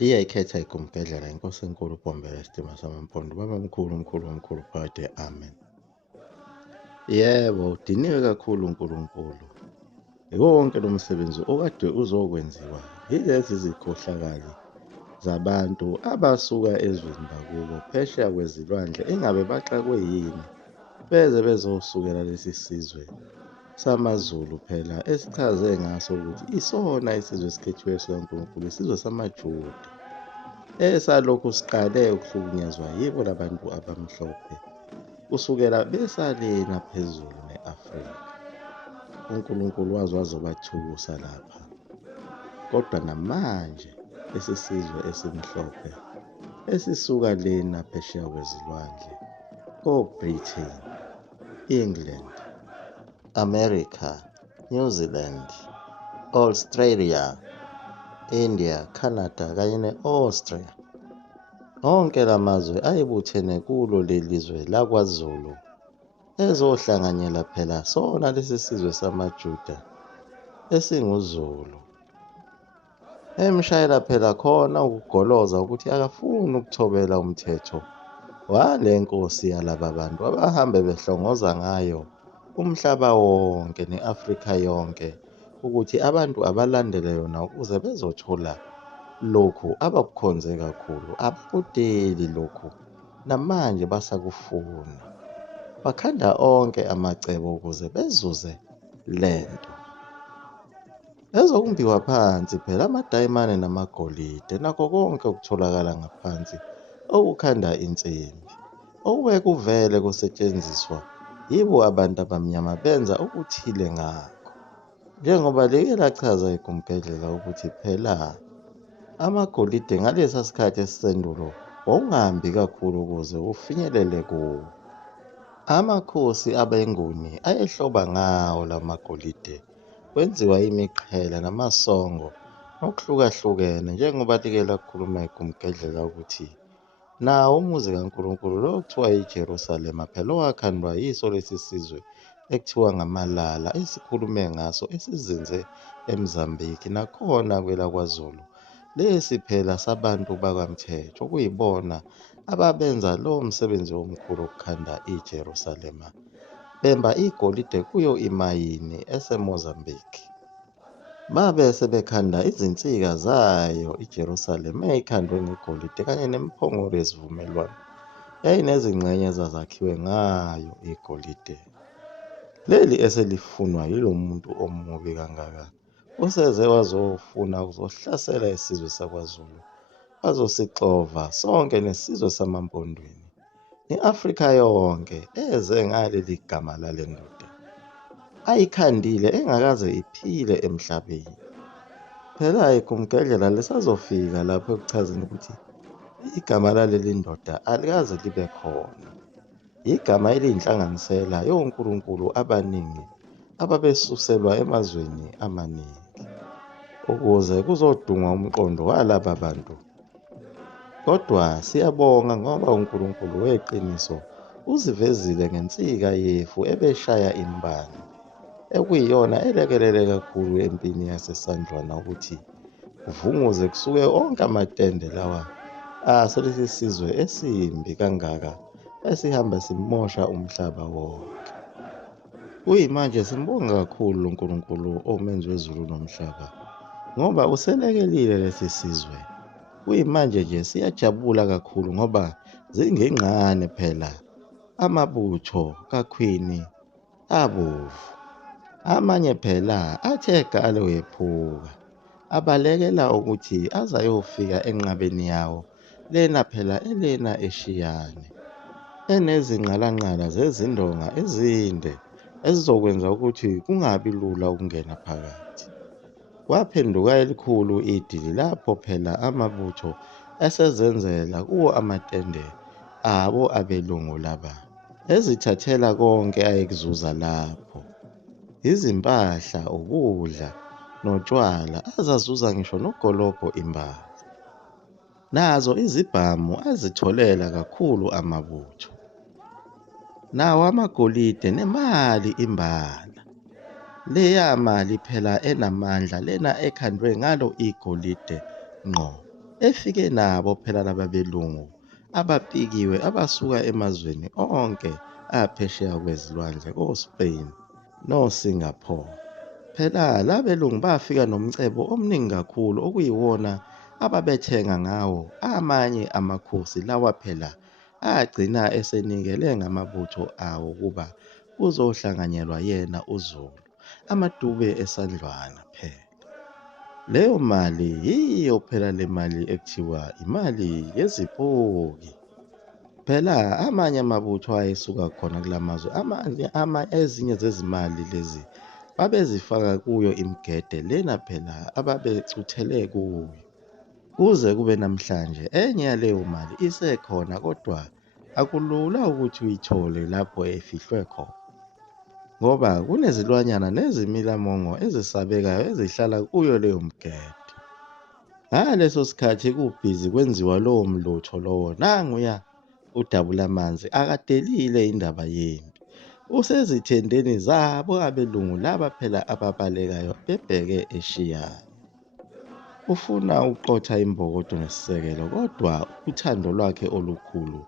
Liyayikhetha igumgedlela inkosi enkulu uBombela isitima samampondo baba mkhulu phakathi amen. Yebo, udiniwe kakhulu uNkulunkulu. Wonke lo msebenzi okade uzokwenziwa yilezi zikhohlakali zabantu abasuka ezweni bakubo phesheya kwezilwandle engabe baxakwe yini beze bezosukela lesi sizwe samaZulu phela esichaze ngaso ukuthi isona isizwe esikhethiwe sikaNkulunkulu, isizwe samaJuda esalokhu siqale ukuhlukunyezwa yibo labantu abamhlophe kusukela besalena phezulu ne-Afrika. uNkulunkulu wazobathukusa lapha, kodwa namanje lesi sizwe esimhlophe esisuka lena phesheya kwezilwandle ko-Britain, England, America, New Zealand, Australia, India, Canada kanye ne-Austria. Onke la mazwe ayebuthene kulo leli zwe lakwaZulu ezohlanganyela phela sona lesi sizwe samaJuda esinguZulu. Emshayela phela khona ukugoloza ukuthi akafuni ukuthobela umthetho wale nkosi yalaba bantu abahambe behlongoza ngayo umhlaba wonke ne-Afrika yonke ukuthi abantu abalandele yona ukuze bezothola lokhu abakukhonze kakhulu. Abakudeli lokhu namanje basakufuna. Bakhanda onke amacebo ukuze bezuze lento. Ezokumbiwa phansi phela amadayimane namagolide nakho konke okutholakala ngaphansi okukhanda insimbi. Okuke kuvele kusetshenziswa yibo abantu abamnyama benza okuthile ngakho. Njengoba like lachaza igumgedlela ukuthi phela amagolide ngalesa sikhathi esisendulo wawungahambi kakhulu ukuze ufinyelele kuwo. Amakhosi abenguni ayehloba ngawo lamagolide kwenziwa imiqhele namasongo okuhlukahlukene njengoba like lakhuluma igumgedlela ukuthi nawo umuzi kaNkulunkulu lo kuthiwa yiJerusalema phela owakhandwa yiso lesi sizwe ekuthiwa ngamalala esikhulume ngaso esizinze eMozambique nakhona kwelakwaZulu. Lesi phela sabantu bakwamthetho okuyibona ababenza lowo msebenzi omkhulu wokukhanda iJerusalema bemba igolide kuyo imayini eseMozambique. Babe sebekhanda izinsika zayo iJerusalema eyayikhandwe ngegolide kanye nemiphongolo yesivumelwano yayinezingxenye ezazakhiwe ngayo igolide. Leli eselifunwa yilo muntu omubi kangaka useze wazofuna ukuzohlasela isizwe sakwaZulu, wazosixova sonke nesizwe samampondweni, i-Afrika yonke eze ngaleli gama lale ndoda ayikhandile engakaze iphile emhlabeni. Phela igumgedlela lisazofika lapho ekuchazeni ukuthi igama laleli ndoda alikaze libe khona. Igama eliyinhlanganisela yonkulunkulu abaningi ababesuselwa emazweni amaningi ukuze kuzodungwa umqondo walaba bantu. Kodwa siyabonga ngoba uNkulunkulu weqiniso uzivezile ngensika yefu ebeshaya imbani, ekuyiyona elekelele kakhulu empini yasesandlwana ukuthi kuvunguze kusuke onke amatende lawa aselesi sizwe esimbi kangaka esihamba simosha umhlaba wonke. Kuyimanje simbonga kakhulu uNkulunkulu omenzi wezulu nomhlaba ngoba uselekelile lesi sizwe. Kuyimanje nje siyajabula kakhulu ngoba zingengqane phela amabutho kakhwini abovu. Amanye phela athe galo wephuka abalekela ukuthi azayofika enqabeni yawo lena phela elena eshiyane enezingqalangqala zezindonga ezinde ezizokwenza ukuthi kungabi lula ukungena phakathi. Kwaphenduka elikhulu idili lapho phela amabutho esezenzela kuwo amatende abo abelungu laba ezithathela konke ayekuzuza lapho, izimpahla, ukudla notshwala, azazuza ngisho nogolobho imbala. Nazo izibhamu azitholela kakhulu amabutho, nawo amagolide nemali imbala. Leya mali phela enamandla lena ekhandwe ngalo igolide ngqo efike nabo phela laba belungu abapikiwe abasuka emazweni onke aphesheya kwezilwandle koSpain noSingapore. Phela labelungu bafika nomcebo omningi kakhulu okuyiwona ababethenga ngawo amanye amakhosi lawa phela agcina esenikele ngamabutho awo ukuba kuzohlanganyelwa yena uZulu, amadube esandlwana phela. Leyo mali yiyo phela le mali ekuthiwa imali yeziphoki. Phela amanye amabutho ayesuka khona kulamazwe ezinye zezimali lezi babezifaka kuyo imigede lena phela ababecuthele kuyo. Kuze kube namhlanje enye yaleyo mali isekhona kodwa akulula ukuthi uyithole lapho efihlwe khona. Ngoba kunezilwanyana nezimilamongo ezisabekayo ezihlala kuyo leyo mgede. Ngaleso sikhathi kubhizi kwenziwa lowo mlutho lowo nanguya uDabulamanzi akadelile indaba yempi. Usezithendeni zabo abelungu laba phela ababalekayo bebheke eShiyane. Ufuna ukuqotha imbokodo nesisekelo kodwa uthando lwakhe olukhulu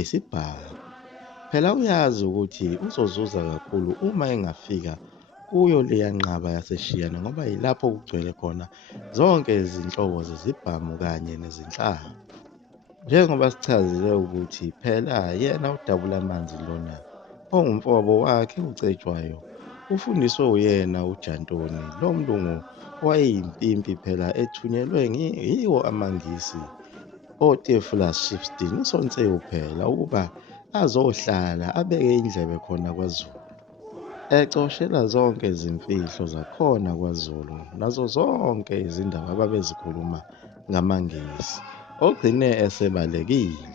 esibhamu. Phela uyazi ukuthi uzozuza kakhulu uma engafika kuyo leya nqaba yaseShiyane ngoba yilapho kugcwele khona zonke izinhlobo zezibhamu kanye nezinhlangu. Njengoba sichazile ukuthi phela yena uDabulamanzi lona ongumfowabo wakhe uCetshwayo ufundiswe uyena uJantoni lo mlungu owayeyimpimpi phela ethunyelwe yiwo amaNgisi oTeofilus Shipstein uSonsewu phela ukuba azohlala abeke indlebe khona kwaZulu, ecoshela zonke izimfihlo zakhona kwaZulu nazo zonke izindaba ababezikhuluma ngamaNgisi, ogcine esebalekile.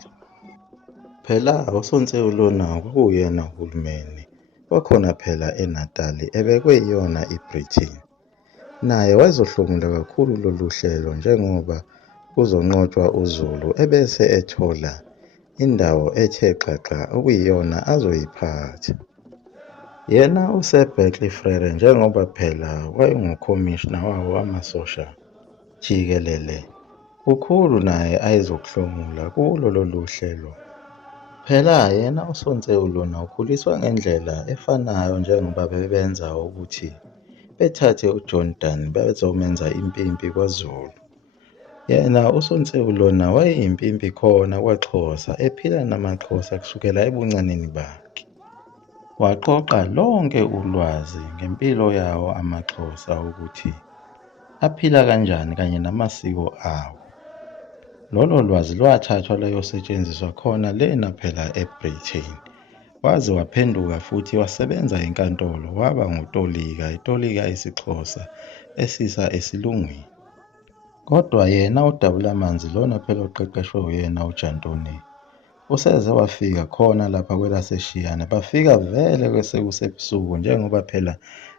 Phela uSonsewu lona kwakuyena uhulumeni wakhona phela eNatali ebekwe yiyona iBritain. Naye wayezohlomula kakhulu lolu hlelo njengoba kuzonqotshwa uZulu ebese ethola indawo ethe xaxa okuyiyona azoyiphatha. Yena uSir Berkeley Frere njengoba phela wayengukhomishina wawo amasosha jikelele, kukhulu naye ayezokuhlomula kulo lolu hlelo. Phela yena uSonsewu lona ukhuliswa ngendlela efanayo njengoba bebenza ukuthi bethathe uJohn Donne bezomenza impimpi kwaZulu. Yena uSonsewu lona wayeyimpimpi khona kwaXhosa ephila namaXhosa kusukela ebuncaneni bakhe. Waqoqa lonke ulwazi ngempilo yawo amaXhosa ukuthi aphila kanjani kanye namasiko awo. Lolo lwazi lwathathwa layosetshenziswa khona lena phela eBritain. Waze waphenduka futhi wasebenza enkantolo waba ngutolika, itolika isiXhosa esisa esilungwini. Kodwa yena uDabulamanzi lona phela oqeqeshwe uyena uJantoni useze wafika khona lapha kwelaseShiyane, bafika vele kwesekusebusuku njengoba phela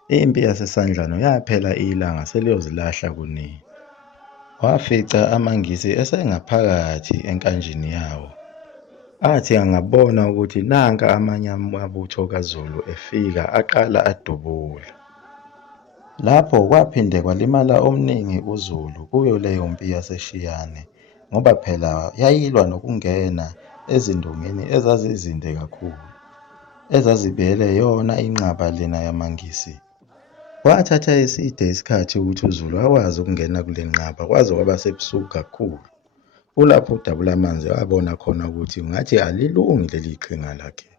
impi yasesandlano yaphela ilanga seliyozilahla kunini. Wafica amaNgisi esengaphakathi enkanjini yawo. Athi angabona ukuthi nanka amanye amabutho kaZulu efika aqala adubula. Lapho kwaphinde kwalimala omningi uZulu kuyo leyo mpi yaseShiyane ngoba phela yayilwa nokungena ezindongeni ezazizinde kakhulu, ezazibiyele yona inqaba lena yamaNgisi. Kwathatha eside isikhathi ukuthi uZulu akwazi ukungena kule nqaba kwaze kwaba sebusuku kakhulu. Kulapho uDabulamanzi wabona khona ukuthi ngathi alilungi leli qhinga lakhe.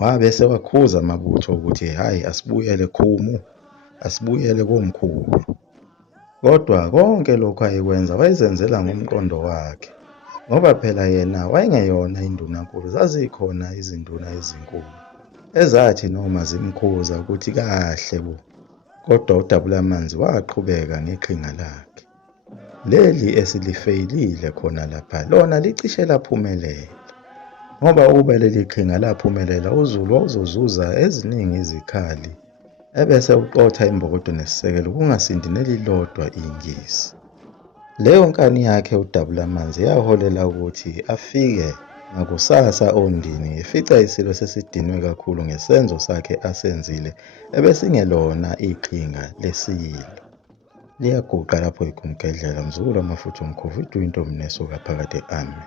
Wabe sewakhuza amabutho ukuthi hhayi asibuyele Khumu, asibuyele komkhulu. Kodwa konke lokhu ayekwenza wayezenzela ngomqondo wakhe. Ngoba phela yena wayengeyona indunankulu, zazikhona izinduna ezinkulu ezathi noma zimkhuza ukuthi kahle bo. Kodwa uDabulamanzi waqhubeka ngeqhinga lakhe. Leli esilifeyilile khona lapha lona licishe laphumelela. Ngoba ube leli qhinga laphumelela uZulu wawuzozuza eziningi izikhali ebese uqotha imbokodo nesisekelo kungasindi nelilodwa iNgisi. Leyo nkani yakhe uDabulamanzi yaholela ukuthi afike ngakusasa ondini efica isilo sesidinwe kakhulu ngesenzo sakhe asenzile ebesingelona iqhinga lesilo. liyaguqa lapho igumgedlela mzukulu amafutha omkhovu iduyinto mnesuka phakathi ami